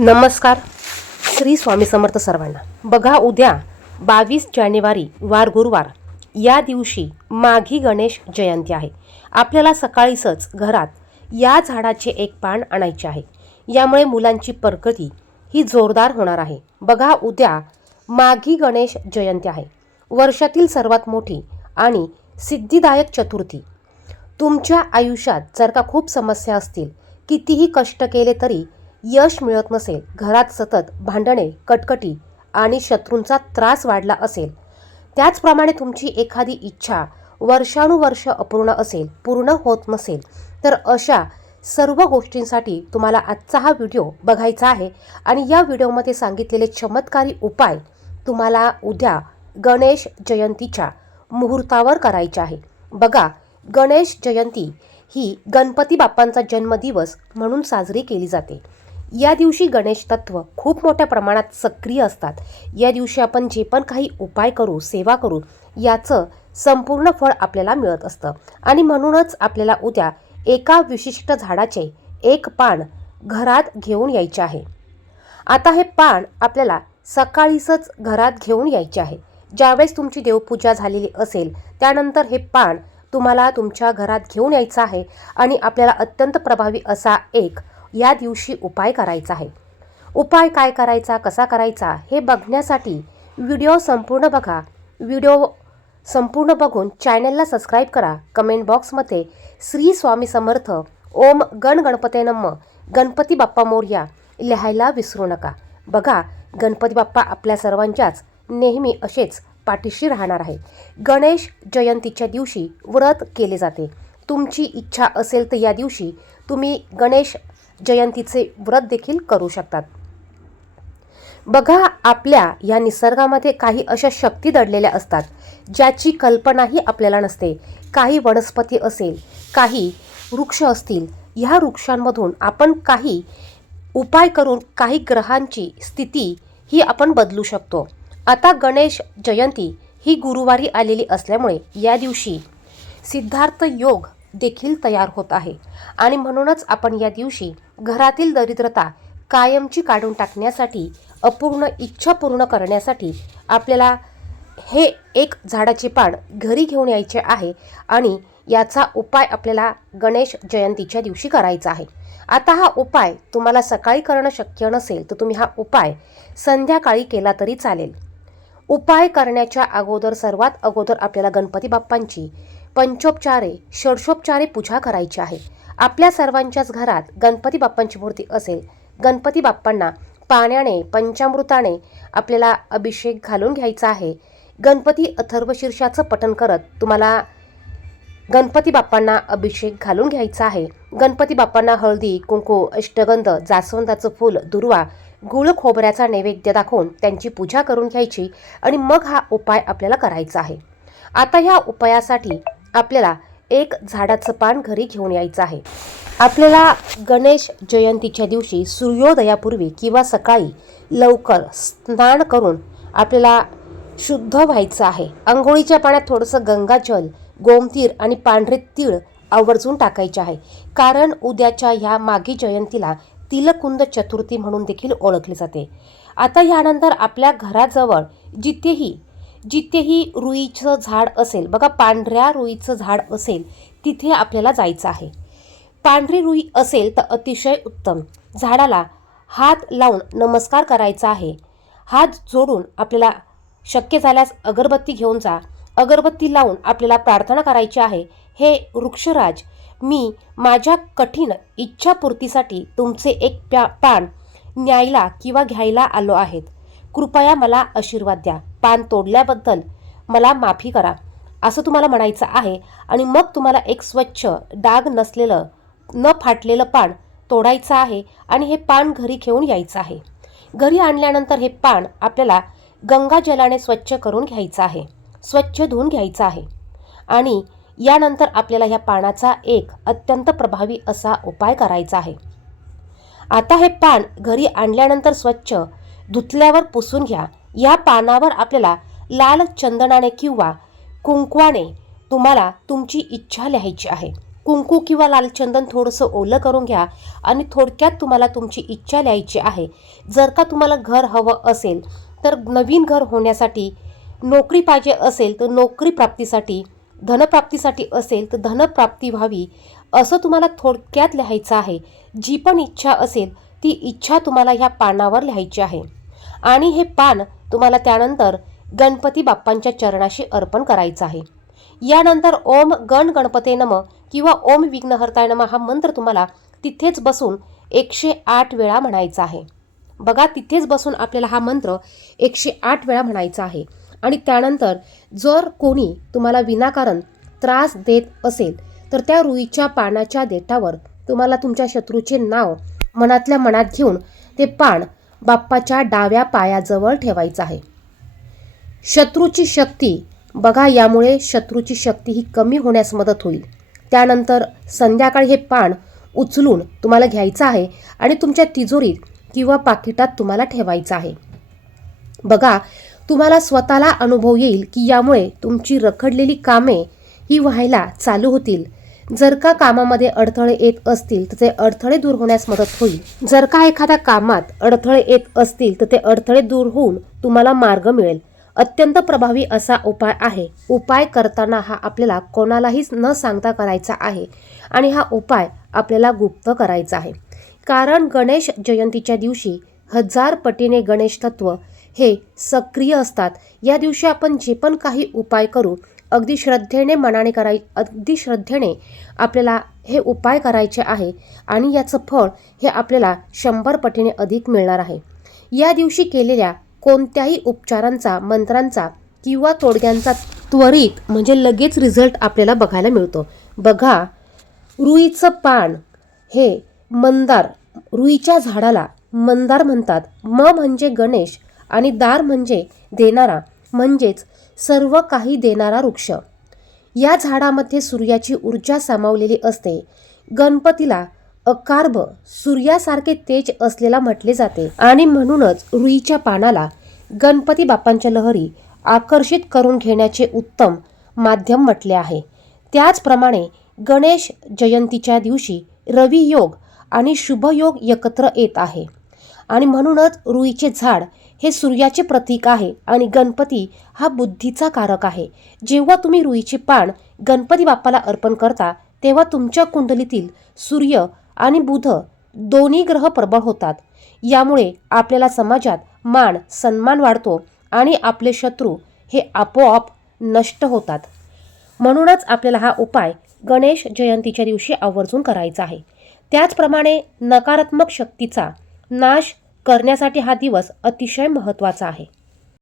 नमस्कार. श्री स्वामी समर्थ सर्वांना. बघा उद्या बावीस जानेवारी वार गुरुवार. या दिवशी माघी गणेश जयंती आहे. आपल्याला सकाळीच घरात या झाडाचे एक पान आणायचे आहे. यामुळे मुलांची प्रगती ही जोरदार होणार आहे. बघा उद्या माघी गणेश जयंती आहे. वर्षातील सर्वात मोठी आणि सिद्धिदायक चतुर्थी. तुमच्या आयुष्यात जर का खूप समस्या असतील कितीही कष्ट केले तरी यश मिळत नसेल घरात सतत भांडणे कटकटी आणि शत्रूंचा त्रास वाढला असेल. त्याचप्रमाणे तुमची एखादी इच्छा वर्षानुवर्ष अपूर्ण असेल पूर्ण होत नसेल तर अशा सर्व गोष्टींसाठी तुम्हाला आजचा हा व्हिडिओ बघायचा आहे आणि या व्हिडिओमध्ये सांगितलेले चमत्कारी उपाय तुम्हाला उद्या गणेश जयंतीच्या मुहूर्तावर करायचे आहे बघा गणेश जयंती ही गणपती बाप्पांचा जन्मदिवस म्हणून साजरी केली जाते. या दिवशी गणेश तत्व खूप मोठ्या प्रमाणात सक्रिय असतात. या दिवशी आपण जे पण काही उपाय करू सेवा करू याचं संपूर्ण फळ आपल्याला मिळत असतं. आणि म्हणूनच आपल्याला उद्या एका विशिष्ट झाडाचे एक पान घरात घेऊन यायचे आहे. आता हे पान आपल्याला सकाळीच घरात घेऊन यायचे आहे. ज्यावेळेस तुमची देवपूजा झालेली असेल त्यानंतर हे पान तुम्हाला तुमच्या घरात घेऊन यायचं आहे. आणि आपल्याला अत्यंत प्रभावी असा एक या दिवशी उपाय करायचा आहे. उपाय काय करायचा कसा करायचा हे बघण्यासाठी व्हिडिओ संपूर्ण बघा. व्हिडिओ संपूर्ण बघून चॅनलला सबस्क्राईब करा. कमेंट बॉक्समध्ये श्री स्वामी समर्थ ओम गण गणपते नम्म गणपती बाप्पा मोर्या लिहायला विसरू नका. बघा गणपती बाप्पा आपल्या सर्वांच्याच नेहमी असेच पाठीशी राहणार आहे. गणेश जयंतीच्या दिवशी व्रत केले जाते. तुमची इच्छा असेल तर या दिवशी तुम्ही गणेश जयंतीचे व्रत देखील करू शकतात. बघा आपल्या या निसर्गामध्ये काही अशा शक्ती दडलेल्या असतात ज्याची कल्पनाही आपल्याला नसते. काही वनस्पती असेल काही वृक्ष असतील ह्या वृक्षांमधून आपण काही उपाय करून काही ग्रहांची स्थिती ही आपण बदलू शकतो. आता गणेश जयंती ही गुरुवारी आलेली असल्यामुळे या दिवशी सिद्धार्थ योग देखील तयार होत आहे. आणि म्हणूनच आपण या दिवशी घरातील दरिद्रता कायमची काढून टाकण्यासाठी अपूर्ण इच्छा पूर्ण करण्यासाठी आपल्याला हे एक झाडाचे पान घरी घेऊन यायचे आहे आणि याचा उपाय आपल्याला गणेश जयंतीच्या दिवशी करायचा आहे. आता हा उपाय तुम्हाला सकाळी करणं शक्य नसेल तर तुम्ही हा उपाय संध्याकाळी केला तरी चालेल. उपाय करण्याच्या अगोदर सर्वात अगोदर आपल्याला गणपती बाप्पांची पंचोपचारे षडशोपचारे पूजा करायची आहे. आपल्या सर्वांच्याच घरात गणपती बाप्पांची मूर्ती असेल. गणपती बाप्पांना पाण्याने पंचामृताने आपल्याला अभिषेक घालून घ्यायचा आहे. गणपती अथर्व शीर्षाचं पठण करत तुम्हाला गणपती बाप्पांना अभिषेक घालून घ्यायचा आहे. गणपती बाप्पांना हळदी कुंकू अष्टगंध जास्वंदाचं फूल दुर्वा गुळ खोबऱ्याचा नैवेद्य दाखवून त्यांची पूजा करून घ्यायची आणि मग हा उपाय आपल्याला करायचा आहे. आता ह्या उपायासाठी आपल्याला एक झाडाचं पान घरी घेऊन यायचं आहे. आपल्याला गणेश जयंतीच्या दिवशी सूर्योदयापूर्वी किंवा सकाळी लवकर स्नान करून आपल्याला शुद्ध व्हायचं आहे. आंघोळीच्या पाण्यात थोडंसं गंगाजल गोमतीर आणि पांढरे तीळ आवर्जून टाकायचे आहे. कारण उद्याच्या ह्या मागी जयंतीला तिलकुंद चतुर्थी म्हणून देखील ओळखले जाते. आता यानंतर आपल्या घराजवळ जिथेही जिथेही रुईचं झाड असेल बघा पांढऱ्या रुईचं झाड असेल तिथे आपल्याला जायचं आहे. पांढरी रुई असेल तर अतिशय उत्तम. झाडाला हात लावून नमस्कार करायचा आहे. हात जोडून आपल्याला शक्य झाल्यास अगरबत्ती घेऊन जा. अगरबत्ती लावून आपल्याला प्रार्थना करायची आहे हे वृक्षराज मी माझ्या कठीण इच्छापूर्तीसाठी तुमचे एक प्या पान न्यायला किंवा घ्यायला आलो आहेत. कृपया मला आशीर्वाद द्या. पान तोडल्याबद्दल मला माफी करा. असं तुम्हाला म्हणायचं आहे आणि मग तुम्हाला एक स्वच्छ डाग नसलेलं न फाटलेलं पान तोडायचं आहे आणि हे पान घरी घेऊन यायचं आहे. घरी आणल्यानंतर हे पान आपल्याला गंगाजलाने स्वच्छ करून घ्यायचं आहे. स्वच्छ धुवून घ्यायचं आहे. आणि यानंतर आपल्याला ह्या पानाचा एक अत्यंत प्रभावी असा उपाय करायचा आहे. आता हे पान घरी आणल्यानंतर स्वच्छ धुतल्यावर पुसून घ्या. या पानावर आपल्याला लाल चंदनाने किंवा कुंकवाने तुम्हाला तुमची इच्छा लिहायची आहे. कुंकू किंवा लाल चंदन थोडंसं ओलं करून घ्या आणि थोडक्यात तुम्हाला तुमची इच्छा लिहायची आहे. जर का तुम्हाला घर हवं असेल तर नवीन घर होण्यासाठी नोकरी पाहिजे असेल तर नोकरी प्राप्तीसाठी धनप्राप्तीसाठी असेल तर धनप्राप्ती व्हावी असं तुम्हाला थोडक्यात लिहायचं आहे. जी पण इच्छा असेल ती इच्छा तुम्हाला ह्या पानावर लिहायची आहे. आणि हे पान तुम्हाला त्यानंतर गणपती बाप्पांच्या चरणाशी अर्पण करायचं आहे. यानंतर ओम गण गणपते नम किंवा ओम विघ्नहर्ताय नम हा मंत्र तुम्हाला तिथेच बसून एकशे आठ वेळा म्हणायचा आहे. बघा तिथेच बसून आपल्याला हा मंत्र एकशे आठ वेळा म्हणायचा आहे. आणि त्यानंतर जर कोणी तुम्हाला विनाकारण त्रास देत असेल तर त्या रुईच्या पानाच्या देठावर तुम्हाला तुमच्या शत्रूचे नाव मनातल्या मनात घेऊन ते पान बाप्पाच्या डाव्या पायाजवळ ठेवायचं आहे. शत्रूची शक्ती बघा यामुळे शत्रूची शक्ती ही कमी होण्यास मदत होईल. त्यानंतर संध्याकाळी हे पान उचलून तुम्हाला घ्यायचं आहे आणि तुमच्या तिजोरीत किंवा पाकिटात तुम्हाला ठेवायचं आहे. बघा तुम्हाला स्वतःला अनुभव येईल की यामुळे तुमची रखडलेली कामे ही व्हायला चालू होतील. जर का कामामध्ये अडथळे येत असतील तर ते अडथळे दूर होण्यास मदत होईल. जर का एखाद्या कामात अडथळे येत असतील तर ते अडथळे दूर होऊन तुम्हाला मार्ग मिळेल. अत्यंत प्रभावी असा उपाय आहे. उपाय करताना हा आपल्याला कोणालाहीच न सांगता करायचा आहे आणि हा उपाय आपल्याला गुप्त करायचा आहे. कारण गणेश जयंतीच्या दिवशी हजार पटीने गणेश तत्व हे सक्रिय असतात. या दिवशी आपण जे पण काही उपाय करू अगदी श्रद्धेने मनाने कराय अगदी श्रद्धेने आपल्याला हे उपाय करायचे आहे आणि याचं फळ हे आपल्याला शंभर पटीने अधिक मिळणार आहे. या दिवशी केलेल्या कोणत्याही उपचारांचा मंत्रांचा किंवा तोडग्यांचा त्वरित म्हणजे लगेच रिझल्ट आपल्याला बघायला मिळतो. बघा रुईचं पान हे मंदार रुईच्या झाडाला मंदार म्हणतात. म म्हणजे गणेश आणि दार म्हणजे देणारा म्हणजेच सर्व काही देणारा वृक्ष. या झाडामध्ये सूर्याची ऊर्जा सामावलेली असते. गणपतीला अकार्भ सूर्यासारखे तेज असलेला म्हटले जाते. आणि म्हणूनच रुईच्या पानाला गणपती बाप्पांच्या लहरी आकर्षित करून घेण्याचे उत्तम माध्यम म्हटले आहे. त्याचप्रमाणे गणेश जयंतीच्या दिवशी रवी योग आणि शुभयोग एकत्र येत आहे. आणि म्हणूनच रुईचे झाड हे सूर्याचे प्रतीक आहे आणि गणपती हा बुद्धीचा कारक आहे. जेव्हा तुम्ही रुईचे पान गणपती बाप्पाला अर्पण करता तेव्हा तुमच्या कुंडलीतील सूर्य आणि बुध दोन्ही ग्रह प्रबळ होतात. यामुळे आपल्याला समाजात मान सन्मान वाढतो आणि आपले शत्रू हे आपोआप नष्ट होतात. म्हणूनच आपल्याला हा उपाय गणेश जयंतीच्या दिवशी आवर्जून करायचा आहे. त्याचप्रमाणे नकारात्मक शक्तीचा नाश करण्यासाठी हा दिवस अतिशय महत्त्वाचा आहे.